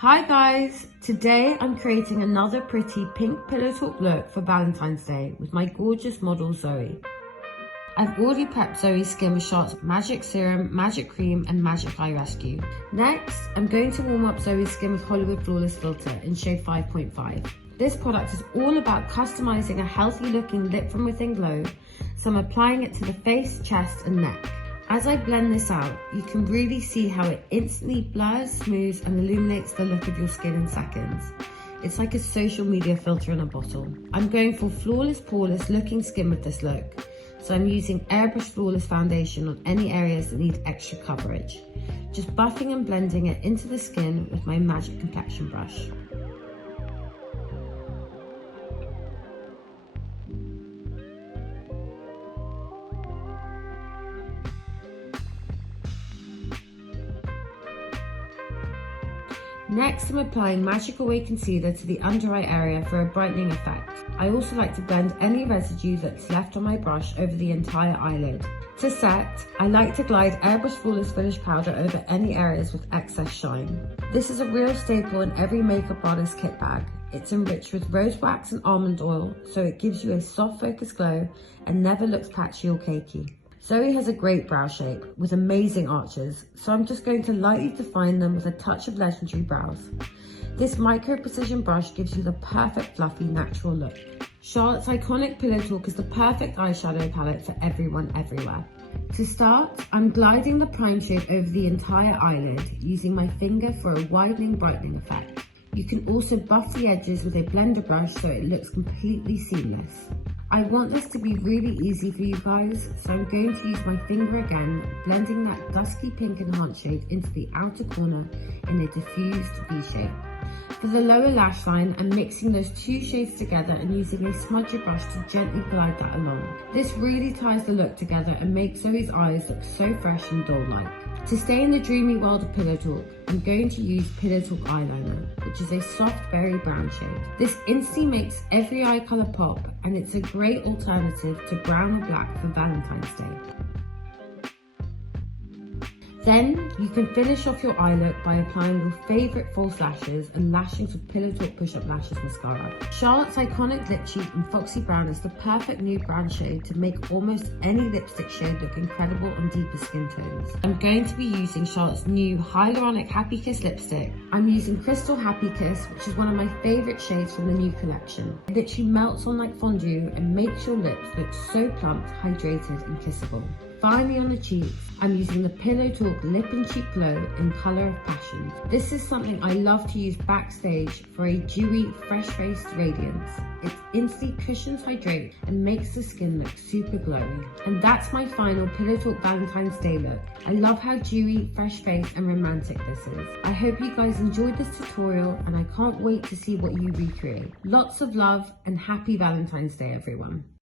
Hi guys, today I'm creating another pretty pink pillow talk look for Valentine's Day with my gorgeous model Zoe. I've already prepped Zoe's skin with Charlotte's Magic Serum, Magic Cream and Magic Eye Rescue. Next, I'm going to warm up Zoe's skin with Hollywood Flawless Filter in shade 5.5. This product is all about customizing a healthy looking lip from within glow, so I'm applying it to the face, chest and neck. As I blend this out, you can really see how it instantly blurs, smooths and illuminates the look of your skin in seconds. It's like a social media filter in a bottle. I'm going for flawless, poreless looking skin with this look. So I'm using Airbrush Flawless Foundation on any areas that need extra coverage. Just buffing and blending it into the skin with my Magic Complexion brush. Next, I'm applying Magic Away Concealer to the under eye area for a brightening effect. I also like to blend any residue that's left on my brush over the entire eyelid. To set, I like to glide Airbrush Flawless Finish Powder over any areas with excess shine. This is a real staple in every makeup artist kit bag. It's enriched with rose wax and almond oil, so it gives you a soft focused glow and never looks patchy or cakey. Zoe has a great brow shape with amazing arches, so I'm just going to lightly define them with a touch of Legendary Brows. This micro precision brush gives you the perfect fluffy natural look. Charlotte's iconic Pillow Talk is the perfect eyeshadow palette for everyone everywhere. To start, I'm gliding the prime shade over the entire eyelid using my finger for a widening brightening effect. You can also buff the edges with a blender brush so it looks completely seamless. I want this to be really easy for you guys, so I'm going to use my finger again, blending that dusky pink enhanced shade into the outer corner in a diffused V shape. For the lower lash line, I'm mixing those two shades together and using a smudger brush to gently glide that along. This really ties the look together and makes Zoe's eyes look so fresh and doll-like. To stay in the dreamy world of Pillow Talk, I'm going to use Pillow Talk eyeliner, which is a soft berry brown shade. This instantly makes every eye colour pop, and it's a great alternative to brown or black for Valentine's Day. Then, you can finish off your eye look by applying your favourite false lashes and lashing with Pillow Talk Push-Up Lashes Mascara. Charlotte's iconic lip cheek in Foxy Brown is the perfect nude brown shade to make almost any lipstick shade look incredible on deeper skin tones. I'm going to be using Charlotte's new Hyaluronic Happy Kiss lipstick. I'm using Crystal Happy Kiss, which is one of my favourite shades from the new collection. It literally melts on like fondue and makes your lips look so plump, hydrated and kissable. Finally, on the cheeks, I'm using the Pillow Talk Lip and Cheek Glow in Colour of Passion. This is something I love to use backstage for a dewy, fresh-faced radiance. It instantly cushions, hydrates and makes the skin look super glowy. And that's my final Pillow Talk Valentine's Day look. I love how dewy, fresh-faced and romantic this is. I hope you guys enjoyed this tutorial and I can't wait to see what you recreate. Lots of love and happy Valentine's Day, everyone.